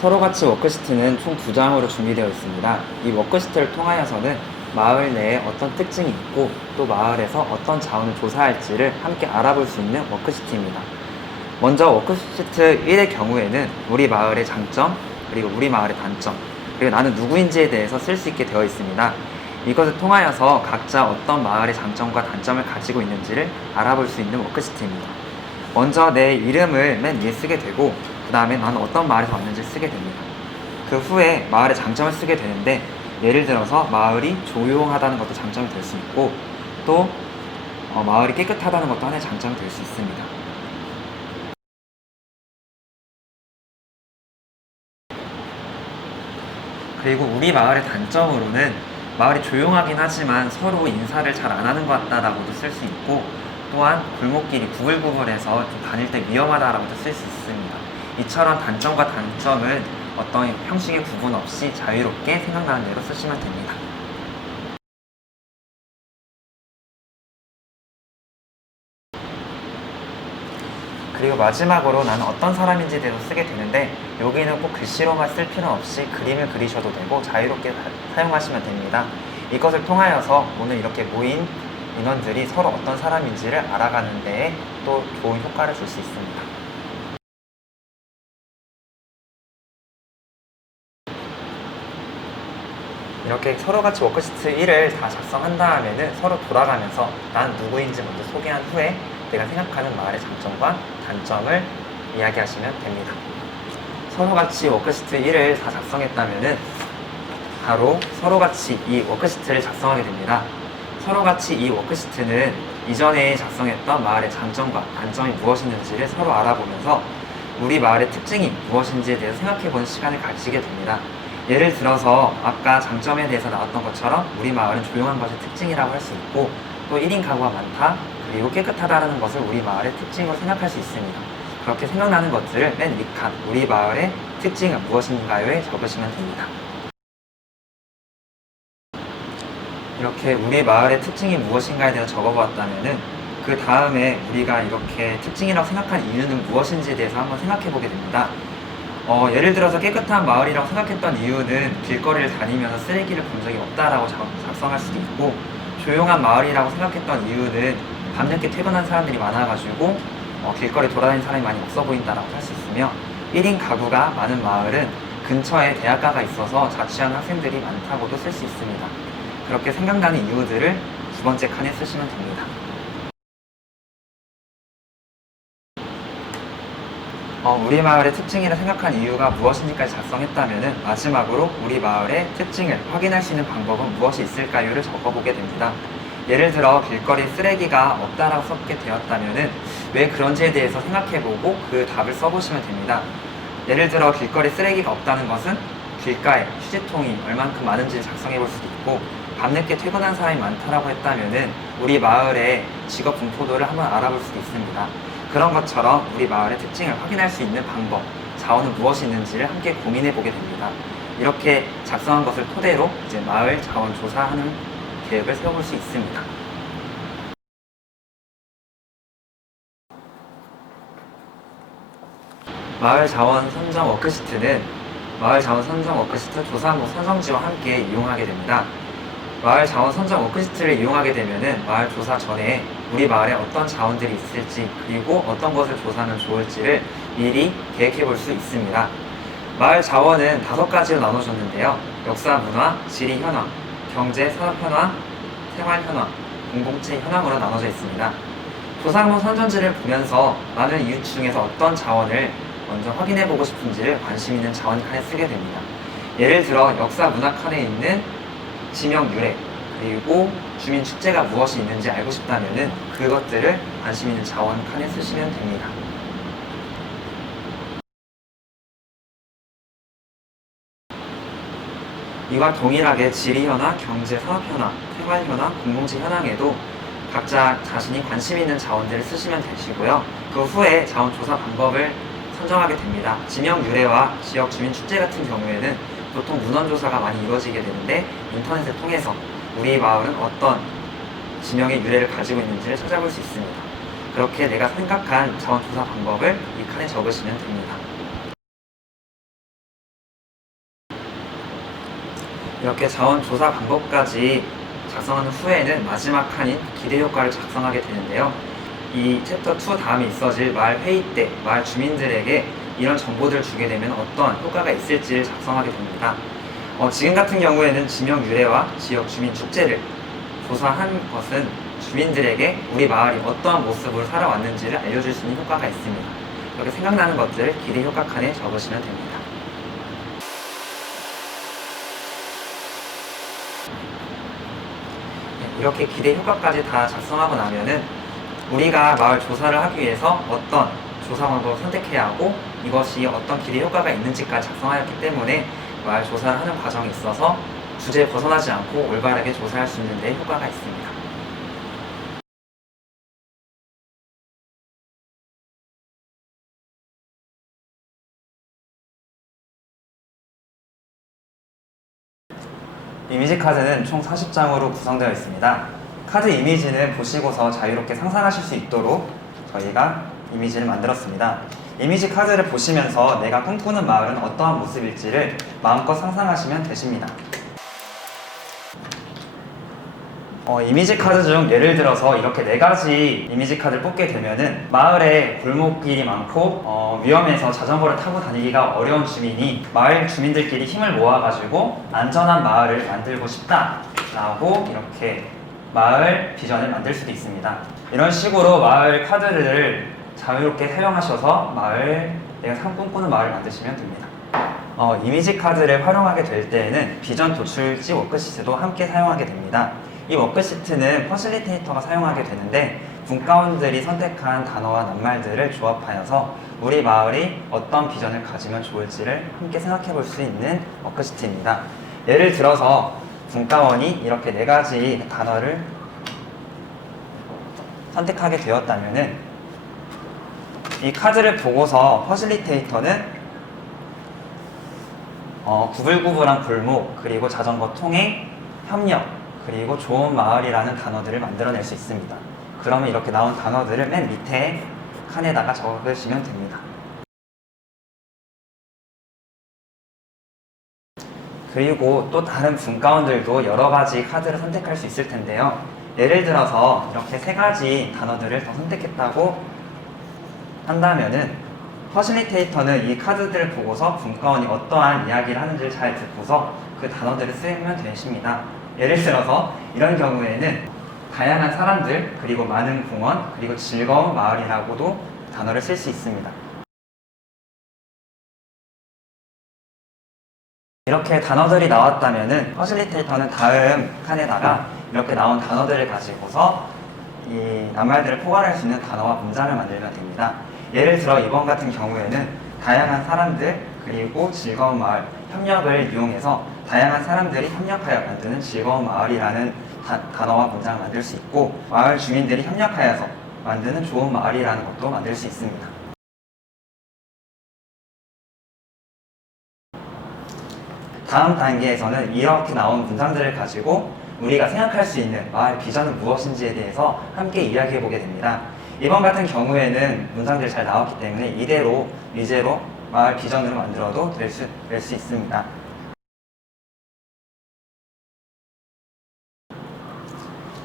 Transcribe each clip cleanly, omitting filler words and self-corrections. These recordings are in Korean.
서로 같이 워크시트는 총 2장으로 준비되어 있습니다. 이 워크시트를 통하여서는 마을 내에 어떤 특징이 있고 또 마을에서 어떤 자원을 조사할지를 함께 알아볼 수 있는 워크시트입니다. 먼저 워크시트 1의 경우에는 우리 마을의 장점, 그리고 우리 마을의 단점, 그리고 나는 누구인지에 대해서 쓸 수 있게 되어 있습니다. 이것을 통하여서 각자 어떤 마을의 장점과 단점을 가지고 있는지를 알아볼 수 있는 워크시트입니다. 먼저 내 이름을 맨 위에 쓰게 되고 그 다음에 나는 어떤 마을에서 왔는지 쓰게 됩니다. 그 후에 마을의 장점을 쓰게 되는데 예를 들어서 마을이 조용하다는 것도 장점이 될 수 있고 또 마을이 깨끗하다는 것도 하나의 장점이 될 수 있습니다. 그리고 우리 마을의 단점으로는 마을이 조용하긴 하지만 서로 인사를 잘 안 하는 것 같다라고도 쓸 수 있고 또한 골목길이 구불구불해서 좀 다닐 때 위험하다라고도 쓸 수 있습니다. 이처럼 단점과 단점은 어떤 형식의 구분 없이 자유롭게 생각나는 대로 쓰시면 됩니다. 그리고 마지막으로 나는 어떤 사람인지에 대해서 쓰게 되는데 여기는 꼭 글씨로만 쓸 필요 없이 그림을 그리셔도 되고 자유롭게 사용하시면 됩니다. 이것을 통하여서 오늘 이렇게 모인 인원들이 서로 어떤 사람인지를 알아가는 데에 또 좋은 효과를 줄 수 있습니다. 이렇게 서로 같이 워크시트 1을 다 작성한 다음에는 서로 돌아가면서 난 누구인지 먼저 소개한 후에 내가 생각하는 마을의 장점과 단점을 이야기하시면 됩니다. 서로 같이 워크시트 1을 다 작성했다면은 바로 서로 같이 이 워크시트를 작성하게 됩니다. 서로 같이 이 워크시트는 이전에 작성했던 마을의 장점과 단점이 무엇이었는지를 서로 알아보면서 우리 마을의 특징이 무엇인지에 대해서 생각해보는 시간을 가지게 됩니다. 예를 들어서 아까 장점에 대해서 나왔던 것처럼 우리 마을은 조용한 것이 특징이라고 할 수 있고 또 1인 가구가 많다 그리고 깨끗하다는 것을 우리 마을의 특징으로 생각할 수 있습니다. 그렇게 생각나는 것들을 맨 윗칸 우리 마을의 특징은 무엇인가요에 적으시면 됩니다. 이렇게 우리 마을의 특징이 무엇인가에 대해서 적어보았다면은 그 다음에 우리가 이렇게 특징이라고 생각한 이유는 무엇인지에 대해서 한번 생각해 보게 됩니다. 예를 들어서 깨끗한 마을이라고 생각했던 이유는 길거리를 다니면서 쓰레기를 본 적이 없다라고 작성할 수도 있고 조용한 마을이라고 생각했던 이유는 밤늦게 퇴근한 사람들이 많아가지고 길거리 돌아다니는 사람이 많이 없어 보인다라고 할 수 있으며 1인 가구가 많은 마을은 근처에 대학가가 있어서 자취하는 학생들이 많다고도 쓸 수 있습니다. 그렇게 생각나는 이유들을 두 번째 칸에 쓰시면 됩니다. 우리 마을의 특징이라 생각한 이유가 무엇인지까지 작성했다면 마지막으로 우리 마을의 특징을 확인할 수 있는 방법은 무엇이 있을까요를 적어보게 됩니다. 예를 들어 길거리 쓰레기가 없다라고 써게 되었다면 왜 그런지에 대해서 생각해보고 그 답을 써보시면 됩니다. 예를 들어 길거리 쓰레기가 없다는 것은 길가에 휴지통이 얼만큼 많은지를 작성해 볼 수도 있고 밤늦게 퇴근한 사람이 많다라고 했다면 우리 마을의 직업 분포도를 한번 알아볼 수도 있습니다. 그런 것처럼 우리 마을의 특징을 확인할 수 있는 방법, 자원은 무엇이 있는지를 함께 고민해 보게 됩니다. 이렇게 작성한 것을 토대로 이제 마을 자원 조사하는 계획을 세워볼 수 있습니다. 마을 자원 선정 워크시트는 마을 자원 선정 워크시트 조사목 선정지와 함께 이용하게 됩니다. 마을 자원 선정 워크시트를 이용하게 되면은 마을 조사 전에 우리 마을에 어떤 자원들이 있을지 그리고 어떤 것을 조사하면 좋을지를 미리 계획해 볼 수 있습니다. 마을 자원은 5가지로 나눠졌는데요. 역사 문화, 지리 현황, 경제 산업 현황, 생활 현황, 공동체 현황으로 나눠져 있습니다. 조사목 선정지를 보면서 나는 이웃 중에서 어떤 자원을 먼저 확인해 보고 싶은지를 관심 있는 자원 칸에 쓰게 됩니다. 예를 들어 역사 문화 칸에 있는 지명 유래 그리고 주민 축제가 무엇이 있는지 알고 싶다면 그것들을 관심 있는 자원 칸에 쓰시면 됩니다. 이와 동일하게 지리 현황, 경제 산업 현황, 생활 현황, 공동체 현황에도 각자 자신이 관심 있는 자원들을 쓰시면 되시고요. 그 후에 자원 조사 방법을 선정하게 됩니다. 지명 유래와 지역 주민 축제 같은 경우에는 보통 문헌조사가 많이 이루어지게 되는데 인터넷을 통해서 우리 마을은 어떤 지명의 유래를 가지고 있는지를 찾아볼 수 있습니다. 그렇게 내가 생각한 자원 조사 방법을 이 칸에 적으시면 됩니다. 이렇게 자원 조사 방법까지 작성한 후에는 마지막 칸인 기대 효과를 작성하게 되는데요. 이 챕터 2 다음에 있어질 마을 회의 때 마을 주민들에게 이런 정보들을 주게 되면 어떤 효과가 있을지를 작성하게 됩니다. 지금 같은 경우에는 지명 유래와 지역 주민 축제를 조사한 것은 주민들에게 우리 마을이 어떠한 모습으로 살아왔는지를 알려줄 수 있는 효과가 있습니다. 이렇게 생각나는 것들을 기대 효과 칸에 적으시면 됩니다. 이렇게 기대 효과까지 다 작성하고 나면은 우리가 마을 조사를 하기 위해서 어떤 조사 방법을 선택해야 하고 이것이 어떤 기대 효과가 있는지까지 작성하였기 때문에 마을 조사를 하는 과정에 있어서 주제에 벗어나지 않고 올바르게 조사할 수 있는 데 효과가 있습니다. 이미지 카드는 총 40장으로 구성되어 있습니다. 카드 이미지는 보시고서 자유롭게 상상하실 수 있도록 저희가 이미지를 만들었습니다. 이미지 카드를 보시면서 내가 꿈꾸는 마을은 어떠한 모습일지를 마음껏 상상하시면 되십니다. 이미지 카드 중 예를 들어서 이렇게 4가지 이미지 카드를 뽑게 되면은 마을에 골목길이 많고 위험해서 자전거를 타고 다니기가 어려운 주민이 마을 주민들끼리 힘을 모아가지고 안전한 마을을 만들고 싶다 라고 이렇게 마을 비전을 만들 수도 있습니다. 이런 식으로 마을 카드를 자유롭게 사용하셔서 내가 꿈꾸는 마을을 만드시면 됩니다. 이미지 카드를 활용하게 될 때에는 비전 도출지 워크시트도 함께 사용하게 됩니다. 이 워크시트는 퍼실리테이터가 사용하게 되는데 분과원들이 선택한 단어와 낱말들을 조합하여서 우리 마을이 어떤 비전을 가지면 좋을지를 함께 생각해 볼 수 있는 워크시트입니다. 예를 들어서 분과원이 이렇게 4가지 단어를 선택하게 되었다면은 이 카드를 보고서 퍼실리테이터는 구불구불한 골목, 그리고 자전거 통행, 협력, 그리고 좋은 마을이라는 단어들을 만들어낼 수 있습니다. 그러면 이렇게 나온 단어들을 맨 밑에 칸에다가 적으시면 됩니다. 그리고 또 다른 분과원들도 여러 가지 카드를 선택할 수 있을 텐데요. 예를 들어서 이렇게 3가지 단어들을 더 선택했다고 한다면은 퍼실리테이터는 이 카드들을 보고서 분과원이 어떠한 이야기를 하는지를 잘 듣고서 그 단어들을 쓰면 되십니다. 예를 들어서 이런 경우에는 다양한 사람들, 그리고 많은 공원, 그리고 즐거운 마을이라고도 단어를 쓸 수 있습니다. 이렇게 단어들이 나왔다면은 퍼실리테이터는 다음 칸에다가 이렇게 나온 단어들을 가지고서 이 낱말들을 포괄할 수 있는 단어와 문장을 만들면 됩니다. 예를 들어 이번 같은 경우에는 다양한 사람들, 그리고 즐거운 마을, 협력을 이용해서 다양한 사람들이 협력하여 만드는 즐거운 마을이라는 단어와 문장을 만들 수 있고, 마을 주민들이 협력하여서 만드는 좋은 마을이라는 것도 만들 수 있습니다. 다음 단계에서는 이렇게 나온 문장들을 가지고 우리가 생각할 수 있는 마을 비전은 무엇인지에 대해서 함께 이야기해 보게 됩니다. 이번 같은 경우에는 문장들이 잘 나왔기 때문에 이대로 위제로 마을 비전으로 만들어도 될 수 있습니다.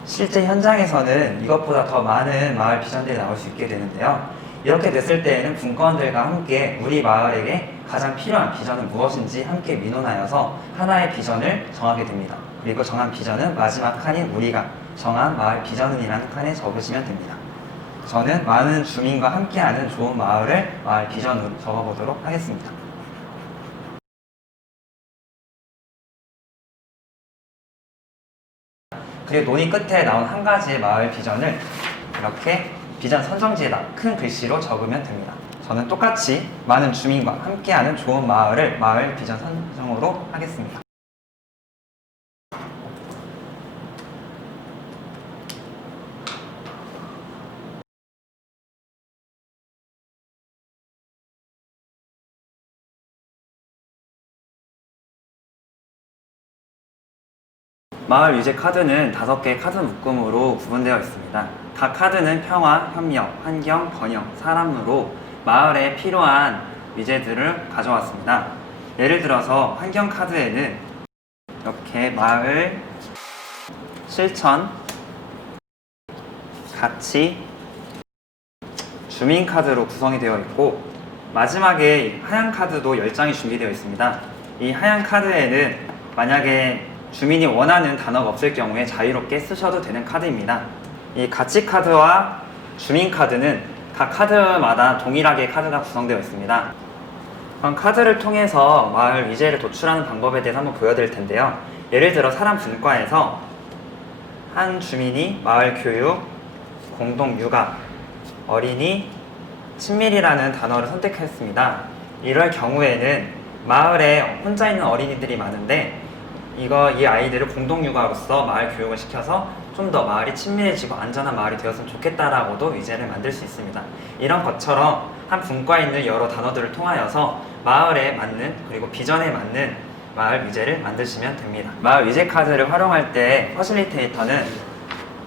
실제 현장에서는 이것보다 더 많은 마을 비전들이 나올 수 있게 되는데요. 이렇게 됐을 때에는 분과원들과 함께 우리 마을에게 가장 필요한 비전은 무엇인지 함께 민원하여서 하나의 비전을 정하게 됩니다. 그리고 정한 비전은 마지막 칸인 우리가 정한 마을 비전이라는 칸에 적으시면 됩니다. 저는 많은 주민과 함께하는 좋은 마을을 마을 비전으로 적어보도록 하겠습니다. 그리고 논의 끝에 나온 한 가지의 마을 비전을 이렇게 비전 선정지에다 큰 글씨로 적으면 됩니다. 저는 똑같이 많은 주민과 함께하는 좋은 마을을 마을 비전 선정으로 하겠습니다. 마을 위제 카드는 5개의 카드 묶음으로 구분되어 있습니다. 각 카드는 평화, 협력, 환경, 번영, 사람으로 마을에 필요한 위제들을 가져왔습니다. 예를 들어서 환경 카드에는 이렇게 마을, 실천, 가치, 주민카드로 구성이 되어 있고 마지막에 하얀 카드도 10장이 준비되어 있습니다. 이 하얀 카드에는 만약에 주민이 원하는 단어가 없을 경우에 자유롭게 쓰셔도 되는 카드입니다. 이 가치 카드와 주민 카드는 각 카드마다 동일하게 카드가 구성되어 있습니다. 그럼 카드를 통해서 마을 위제를 도출하는 방법에 대해서 한번 보여드릴 텐데요. 예를 들어 사람 분과에서 한 주민이 마을 교육, 공동 육아, 어린이, 친밀이라는 단어를 선택했습니다. 이럴 경우에는 마을에 혼자 있는 어린이들이 많은데 이 아이들을 공동 육아로서 마을 교육을 시켜서 좀 더 마을이 친밀해지고 안전한 마을이 되었으면 좋겠다라고도 위제를 만들 수 있습니다. 이런 것처럼 한 분과에 있는 여러 단어들을 통하여서 마을에 맞는 그리고 비전에 맞는 마을 위제를 만드시면 됩니다. 마을 위제 카드를 활용할 때 퍼실리테이터는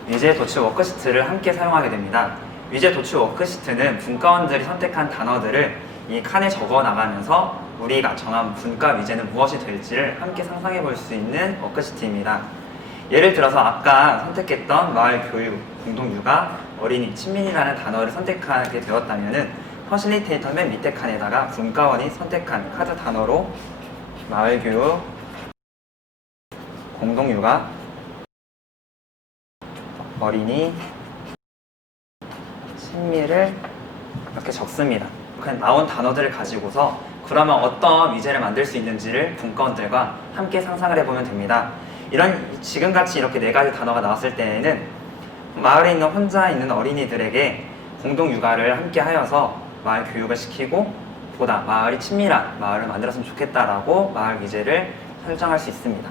위제 도출 워크시트를 함께 사용하게 됩니다. 위제 도출 워크시트는 분과원들이 선택한 단어들을 이 칸에 적어 나가면서 우리가 정한 분과 위제는 무엇이 될지를 함께 상상해 볼 수 있는 워크시트입니다. 예를 들어서 아까 선택했던 마을 교육, 공동 육아, 어린이, 친밀이라는 단어를 선택하게 되었다면 퍼실리테이터 맨 밑에 칸에다가 분과원이 선택한 카드 단어로 마을 교육, 공동 육아, 어린이, 친밀을 이렇게 적습니다. 그냥 나온 단어들을 가지고서 그러면 어떤 위제를 만들 수 있는지를 분과원들과 함께 상상을 해보면 됩니다. 지금같이 이렇게 4가지 단어가 나왔을 때에는 마을에 있는 혼자 있는 어린이들에게 공동 육아를 함께 하여서 마을 교육을 시키고 보다 마을이 친밀한 마을을 만들었으면 좋겠다라고 마을 위제를 설정할 수 있습니다.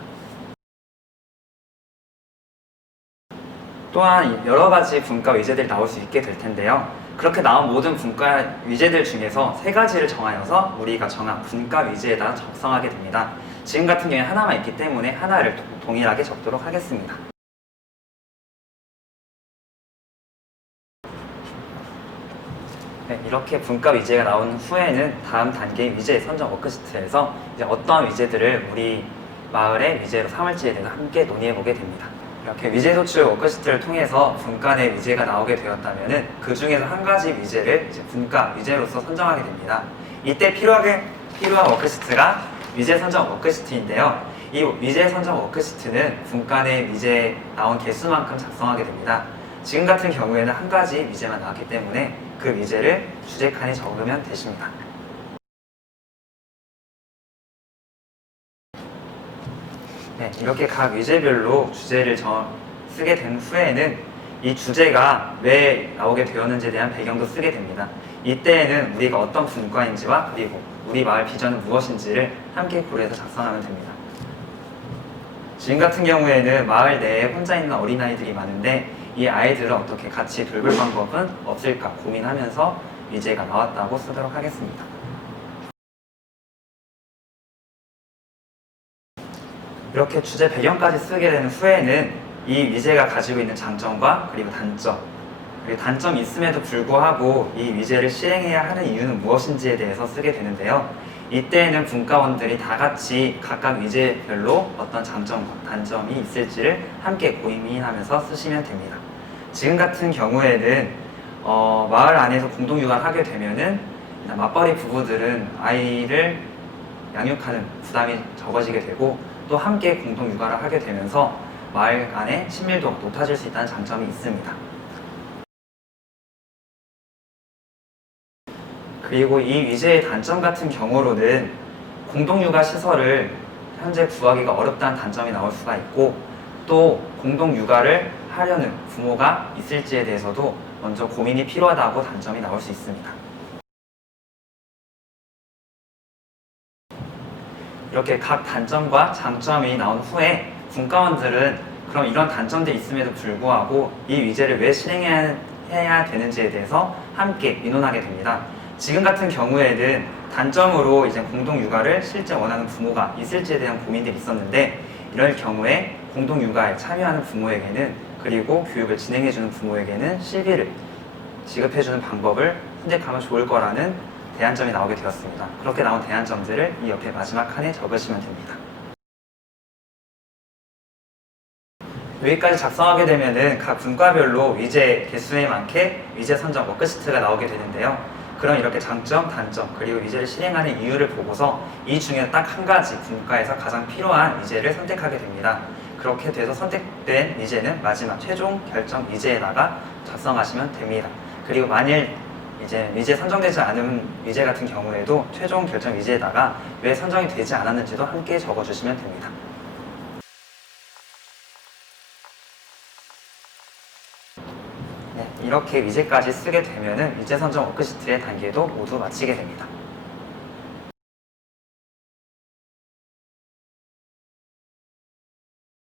또한 여러 가지 분과 위제들이 나올 수 있게 될 텐데요. 그렇게 나온 모든 분과 위제들 중에서 3가지를 정하여서 우리가 정한 분과 위제에다 적성하게 됩니다. 지금 같은 경우에 하나만 있기 때문에 하나를 동일하게 적도록 하겠습니다. 네, 이렇게 분과 위제가 나온 후에는 다음 단계 위제 선정 워크시트에서 이제 어떤 위제들을 우리 마을의 위제로 삼을지에 대해서 함께 논의해보게 됩니다. 이렇게 위제 도출 워크시트를 통해서 분과 내 위제가 나오게 되었다면 그 중에서 한 가지 위제를 이제 분과 위제로서 선정하게 됩니다. 이때 필요한 워크시트가 위제 선정 워크시트인데요. 이 위제 선정 워크시트는 분과 내 위제 나온 개수만큼 작성하게 됩니다. 지금 같은 경우에는 한 가지 위제만 나왔기 때문에 그 위제를 주제 칸에 적으면 되십니다. 네, 이렇게 각 위제별로 주제를 쓰게 된 후에는 이 주제가 왜 나오게 되었는지에 대한 배경도 쓰게 됩니다. 이때에는 우리가 어떤 분과인지와 그리고 우리 마을 비전은 무엇인지를 함께 고려해서 작성하면 됩니다. 지금 같은 경우에는 마을 내에 혼자 있는 어린아이들이 많은데 이 아이들을 어떻게 같이 돌볼 방법은 없을까 고민하면서 위제가 나왔다고 쓰도록 하겠습니다. 이렇게 주제 배경까지 쓰게 된 후에는 이 위제가 가지고 있는 장점과 그리고 단점이 있음에도 불구하고 이 위제를 실행해야 하는 이유는 무엇인지에 대해서 쓰게 되는데요. 이때에는 분과원들이 다 같이 각각 위제별로 어떤 장점과 단점이 있을지를 함께 고민하면서 쓰시면 됩니다. 지금 같은 경우에는 마을 안에서 공동육아를 하게 되면은 맞벌이 부부들은 아이를 양육하는 부담이 적어지게 되고 또 함께 공동육아를 하게 되면서 마을 간의 친밀도가 높아질 수 있다는 장점이 있습니다. 그리고 이 위제의 단점 같은 경우로는 공동육아 시설을 현재 구하기가 어렵다는 단점이 나올 수가 있고 또 공동육아를 하려는 부모가 있을지에 대해서도 먼저 고민이 필요하다고 단점이 나올 수 있습니다. 이렇게 각 단점과 장점이 나온 후에 분과원들은 그럼 이런 단점들이 있음에도 불구하고 이 위제를 왜 실행해야 되는지에 대해서 함께 의논하게 됩니다. 지금 같은 경우에는 단점으로 이제 공동육아를 실제 원하는 부모가 있을지에 대한 고민들이 있었는데 이럴 경우에 공동육아에 참여하는 부모에게는 그리고 교육을 진행해주는 부모에게는 실비를 지급해주는 방법을 선택하면 좋을 거라는 대안점이 나오게 되었습니다. 그렇게 나온 대안점들을 이 옆에 마지막 칸에 적으시면 됩니다. 여기까지 작성하게 되면은 각 분과별로 위제 개수에 맞게 위제 선정 워크시트가 나오게 되는데요. 그럼 이렇게 장점, 단점, 그리고 위제를 실행하는 이유를 보고서 이 중에 딱 한 가지 분과에서 가장 필요한 위제를 선택하게 됩니다. 그렇게 돼서 선택된 위제는 마지막 최종 결정 위제에다가 작성하시면 됩니다. 그리고 만일 이제 위제 선정되지 않은 위제 같은 경우에도 최종 결정 위제에다가 왜 선정이 되지 않았는지도 함께 적어주시면 됩니다. 네, 이렇게 위제까지 쓰게 되면은 위제 선정 워크시트의 단계도 모두 마치게 됩니다.